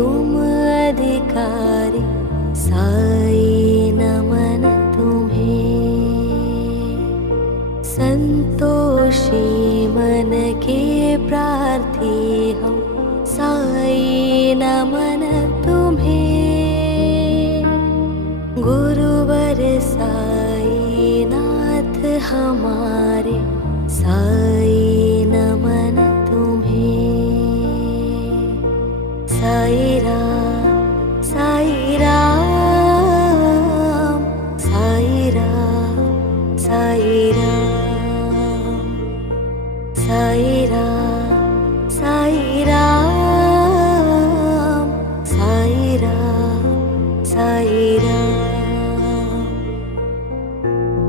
तुम अधिकारी, साई नमन तुम्हें। संतोषी मन के प्रार्थी हम, साई नमन तुम्हें। गुरुवर साई नाथ हमारे, साई